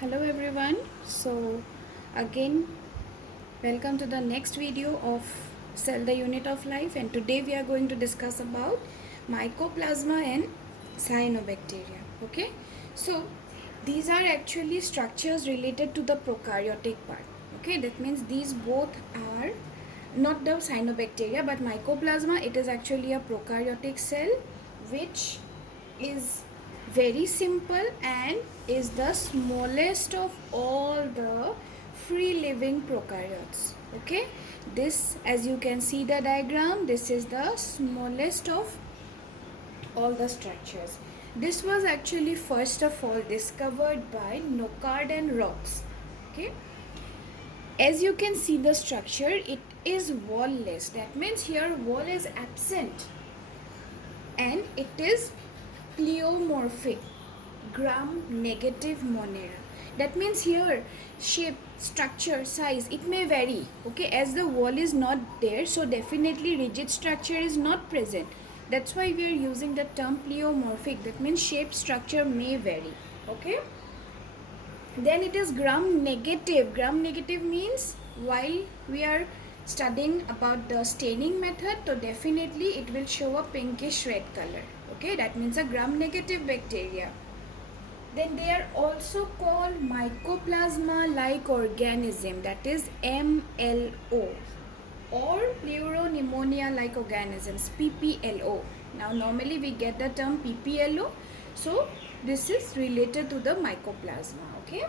Hello everyone. So again, welcome to the next video of Cell the Unit of Life, and today we are going to discuss about mycoplasma and cyanobacteria. Okay, so these are actually structures related to the prokaryotic part. Okay, that means these both are not the cyanobacteria but mycoplasma. It is actually a prokaryotic cell which is very simple and is the smallest of all the free living prokaryotes. Okay, this, as you can see the diagram, this is the smallest of all the structures. This was actually first of all discovered by Nocard and Rox. Okay, as you can see the structure, it is wall-less. That means here wall is absent and it is pleomorphic, gram negative monera. That means here shape, structure, size, it may vary. Okay, as the wall is not there, so definitely rigid structure is not present. That's why we are using the term pleomorphic. That means shape, structure may vary. Okay, then it is gram negative. Gram negative means while we are studying about the staining method, so definitely it will show a pinkish red color. Okay, that means a gram negative bacteria. Then they are also called mycoplasma like organism, that is MLO, or pleuropneumonia like organisms, PPLO. Now normally we get the term PPLO, so this is related to the mycoplasma. Okay,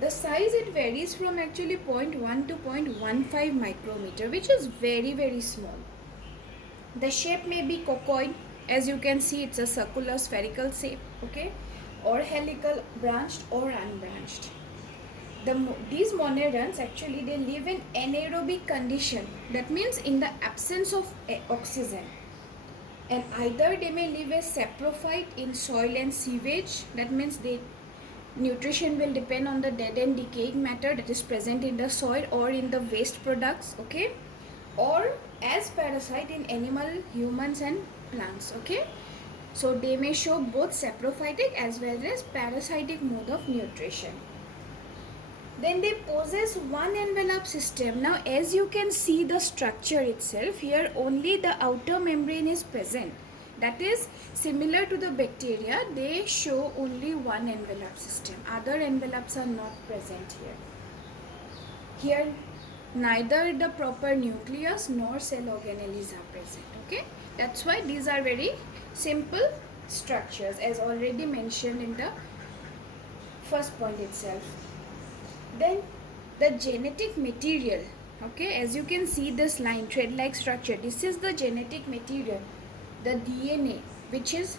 the size, it varies from actually 0.1 to 0.15 micrometer, which is very small. The shape may be cocoid, as you can see it's a circular spherical shape. Okay, or helical, branched or unbranched. These monerans actually they live in anaerobic condition. That means in the absence of oxygen, and either they may live as saprophyte in soil and sewage. That means they nutrition will depend on the dead and decaying matter that is present in the soil or in the waste products. Okay, or as parasite in animal, humans and plants. Okay, so they may show both saprophytic as well as parasitic mode of nutrition. Then they possess one envelope system. Now as you can see the structure itself, here only the outer membrane is present. That is similar to the bacteria, they show only one envelope system. Other envelopes are not present here. Here neither the proper nucleus nor cell organelles are present. Okay, that's why these are very simple structures, as already mentioned in the first point itself. Then the genetic material. Okay, as you can see this line, thread like structure, this is the genetic material, the DNA, which is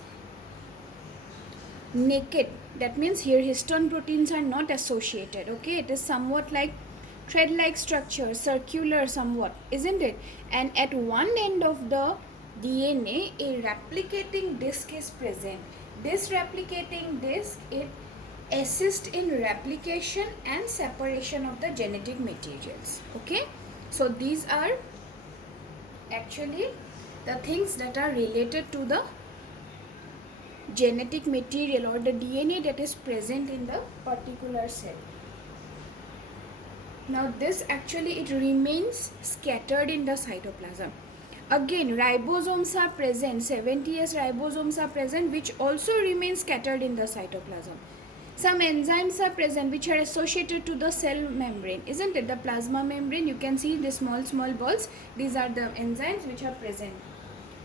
naked. That means here histone proteins are not associated. Okay, it is somewhat like thread like structure, circular somewhat, isn't it? And at one end of the DNA a replicating disc is present. This replicating disc, it assist in replication and separation of the genetic materials. Okay, so these are actually the things that are related to the genetic material or the DNA that is present in the particular cell. Now this actually it remains scattered in the cytoplasm. Again ribosomes are present, 70S ribosomes are present, which also remain scattered in the cytoplasm. Some enzymes are present which are associated to the cell membrane, isn't it? The plasma membrane, you can see the small balls, these are the enzymes which are present.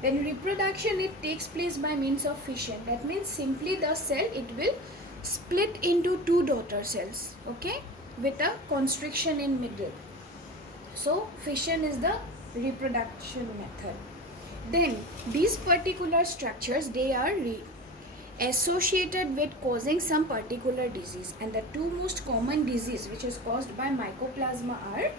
Then reproduction, it takes place by means of fission. That means simply the cell, it will split into two daughter cells, okay, with a constriction in middle. So fission is the reproduction method. Then these particular structures, they are associated with causing some particular disease, and the two most common disease which is caused by mycoplasma are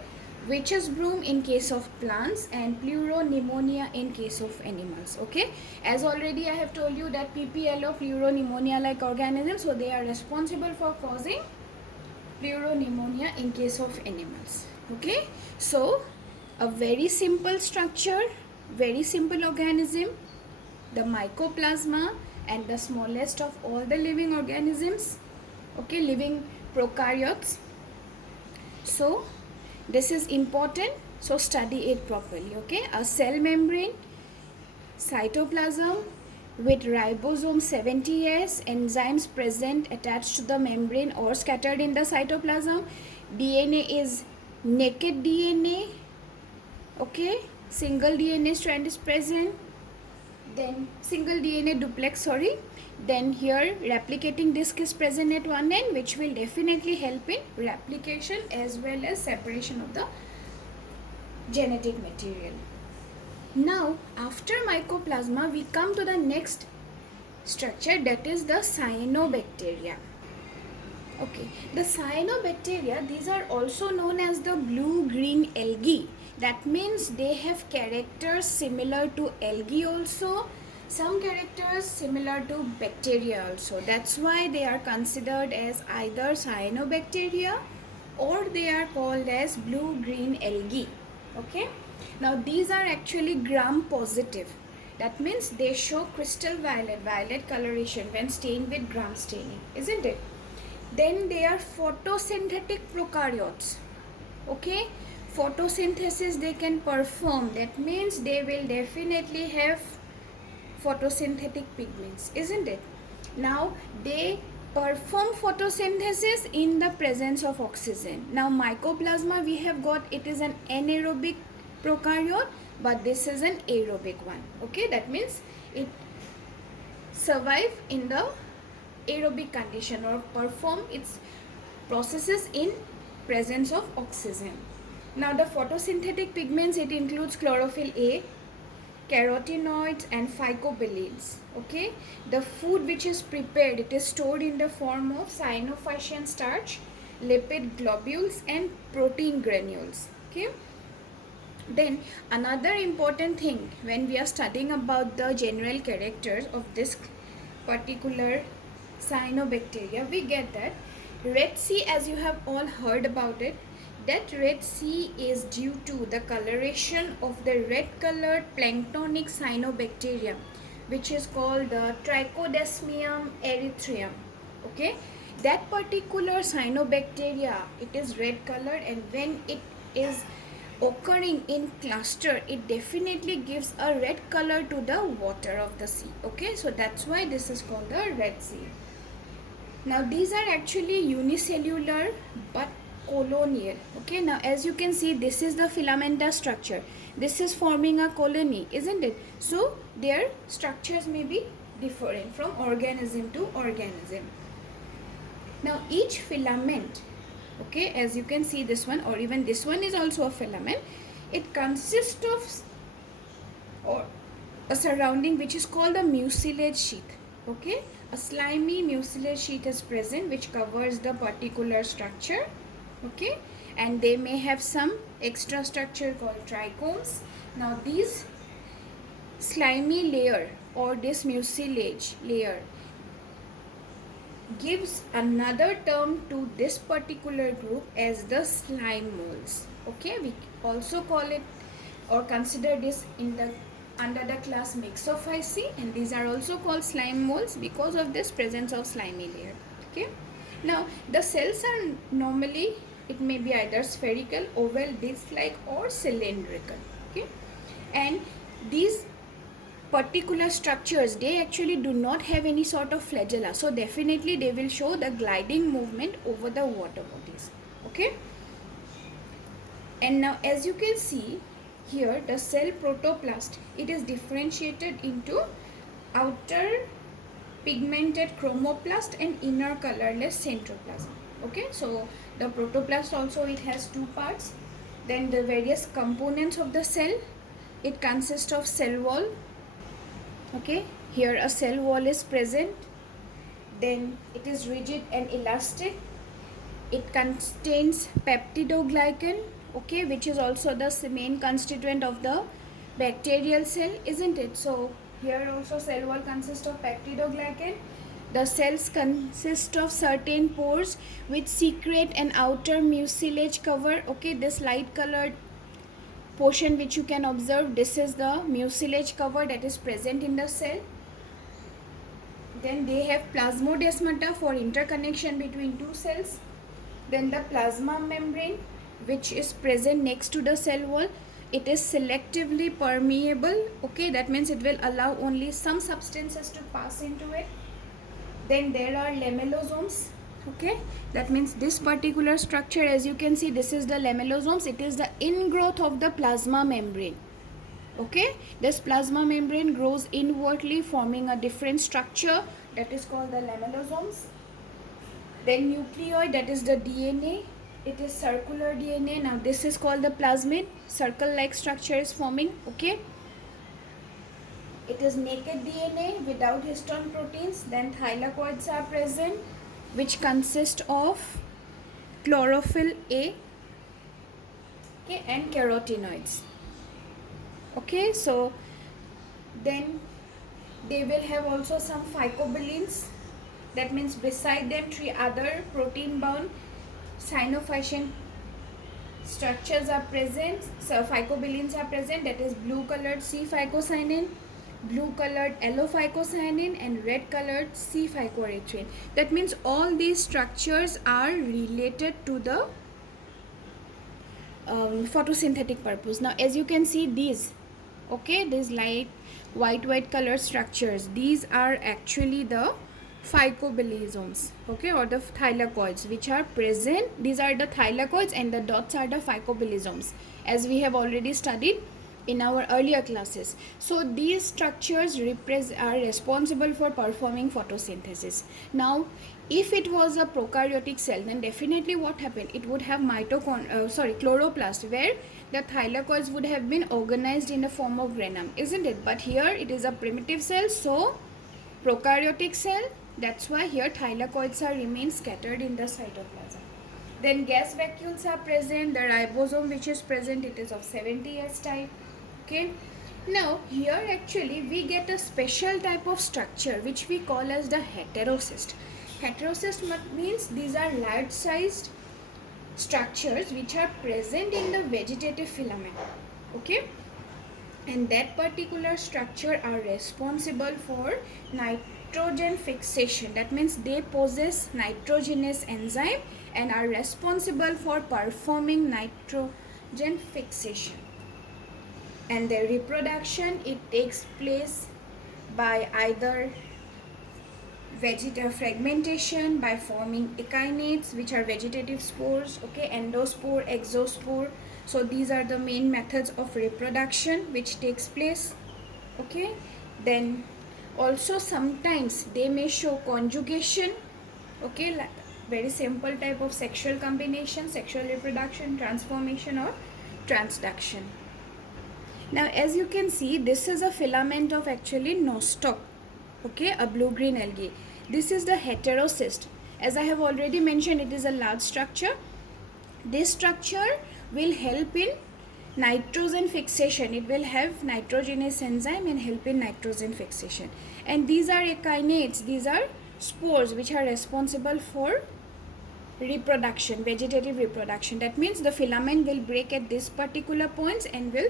witch's broom in case of plants and pleuropneumonia in case of animals. Okay, as already I have told you that PPLO, pleuropneumonia like organisms, so they are responsible for causing pleuropneumonia in case of animals. Okay, so a very simple structure, very simple organism, the mycoplasma, and the smallest of all the living organisms. Okay, living prokaryotes. So this is important, so study it properly. Okay, a cell membrane, cytoplasm with ribosome 70S, enzymes present attached to the membrane or scattered in the cytoplasm. DNA is naked DNA. Okay, single DNA strand is present, then single DNA duplex, sorry. Then here replicating disc is present at one end, which will definitely help in replication as well as separation of the genetic material. Now after mycoplasma we come to the next structure, that is the cyanobacteria. Okay, the cyanobacteria, these are also known as the blue-green algae. That means they have characters similar to algae also, some characters similar to bacteria also. That's why they are considered as either cyanobacteria or they are called as blue-green algae. Okay, now these are actually gram positive. That means they show crystal violet coloration when stained with gram staining, isn't it? Then they are photosynthetic prokaryotes. Okay, photosynthesis they can perform. That means they will definitely have photosynthetic pigments, isn't it? Now they perform photosynthesis in the presence of oxygen. Now mycoplasma we have got, it is an anaerobic prokaryote, but this is an aerobic one. Okay, that means it survive in the aerobic condition or perform its processes in presence of oxygen. Now the photosynthetic pigments, it includes chlorophyll A, carotenoids and phycobilids. Okay, the food which is prepared, it is stored in the form of cyanophycean starch, lipid globules and protein granules. Okay, then another important thing when we are studying about the general characters of this particular cyanobacteria, we get that Red Sea, as you have all heard about it, that Red Sea is due to the coloration of the red colored planktonic cyanobacterium, which is called the Trichodesmium erythraeum. Okay, that particular cyanobacteria, it is red colored, and when it is occurring in cluster, it definitely gives a red color to the water of the sea. Okay, so that's why this is called the Red Sea. Now these are actually unicellular but colonial. Okay, now as you can see, this is the filamentous structure, this is forming a colony, isn't it? So their structures may be different from organism to organism. Now each filament, okay, as you can see, this one or even this one is also a filament. It consists of or a surrounding which is called a mucilage sheath. Okay, a slimy mucilage sheath is present which covers the particular structure. Okay, and they may have some extra structure called trichomes. Now these slimy layer or this mucilage layer gives another term to this particular group as the slime moles. Okay, we also call it or consider this in the under the class Myxophyceae, and these are also called slime moles because of this presence of slimy layer. Okay, now the cells are normally, it may be either spherical, oval, disc-like or cylindrical. Okay, and these particular structures, they actually do not have any sort of flagella, so definitely they will show the gliding movement over the water bodies. Okay, and now as you can see here, the cell protoplast, it is differentiated into outer pigmented chromoplast and inner colorless centroplasm. Okay, so the protoplast also, it has two parts. Then the various components of the cell, it consists of cell wall. Okay, here a cell wall is present, then it is rigid and elastic. It contains peptidoglycan, okay, which is also the main constituent of the bacterial cell, isn't it? So here also cell wall consists of peptidoglycan. The cells consist of certain pores which secrete an outer mucilage cover. Okay, this light colored portion which you can observe, this is the mucilage cover that is present in the cell. Then they have plasmodesmata for interconnection between two cells. Then the plasma membrane, which is present next to the cell wall, it is selectively permeable. Okay, that means it will allow only some substances to pass into it. Then there are lamellosomes. Okay, that means this particular structure, as you can see, this is the lamellosomes. It is the ingrowth of the plasma membrane. Okay, this plasma membrane grows inwardly, forming a different structure that is called the lamellosomes. Then nucleoid, that is the DNA. It is circular DNA. Now this is called the plasmid. Circle like structure is forming. Okay, it is naked DNA without histone proteins. Then thylakoids are present, which consist of chlorophyll A, okay, and carotenoids. Okay, so then they will have also some phycobilins. That means beside them 3 other protein bound cyanophycean structures are present. So phycobilins are present, that is blue colored C phycocyanin, blue colored L phycocyanin, and red colored C phycoerythrin. That means all these structures are related to the photosynthetic purpose. Now as you can see, these, okay, these light white color structures, these are actually the phycobilisomes, okay, or the thylakoids which are present. These are the thylakoids and the dots are the phycobilisomes, as we have already studied in our earlier classes. So these structures are responsible for performing photosynthesis. Now if it was a prokaryotic cell, then definitely what happened, it would have chloroplast, where the thylakoids would have been organized in the form of granum, isn't it? But here it is a primitive cell, so prokaryotic cell, that's why here thylakoids are remain scattered in the cytoplasm. Then gas vacuoles are present. The ribosome which is present, it is of 70S type. Okay, now here actually we get a special type of structure which we call as the heterocyst. Heterocyst means these are large sized structures which are present in the vegetative filament. Okay, and that particular structure are responsible for nitrogen fixation. That means they possess nitrogenous enzyme and are responsible for performing nitrogen fixation. And their reproduction, it takes place by either fragmentation, by forming echinates, which are vegetative spores, okay, endospore, exospore. So these are the main methods of reproduction which takes place. Okay, then also sometimes they may show conjugation, okay, like very simple type of sexual combination, sexual reproduction, transformation, or transduction. Now as you can see, this is a filament of actually nostoc, okay, a blue-green algae. This is the heterocyst. As I have already mentioned, it is a large structure. This structure will help in nitrogen fixation. It will have nitrogenous enzyme and help in nitrogen fixation. And these are echinates, these are spores which are responsible for reproduction, vegetative reproduction. That means the filament will break at this particular points and will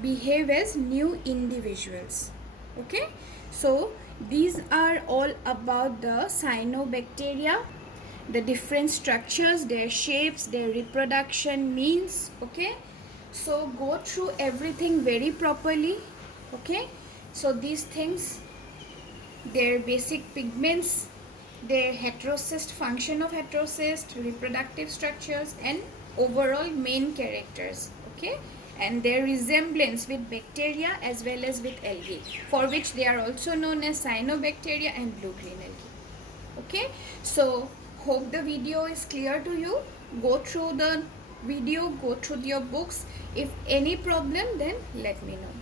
behave as new individuals. Okay, so these are all about the cyanobacteria, the different structures, their shapes, their reproduction means. Okay, so go through everything very properly. Okay, so these things, their basic pigments, their heterocyst, function of heterocyst, reproductive structures, and overall main characters. Okay, and their resemblance with bacteria as well as with algae, for which they are also known as cyanobacteria and blue-green algae. Okay, so hope the video is clear to you. Go through the video, go through your books. If any problem, then let me know.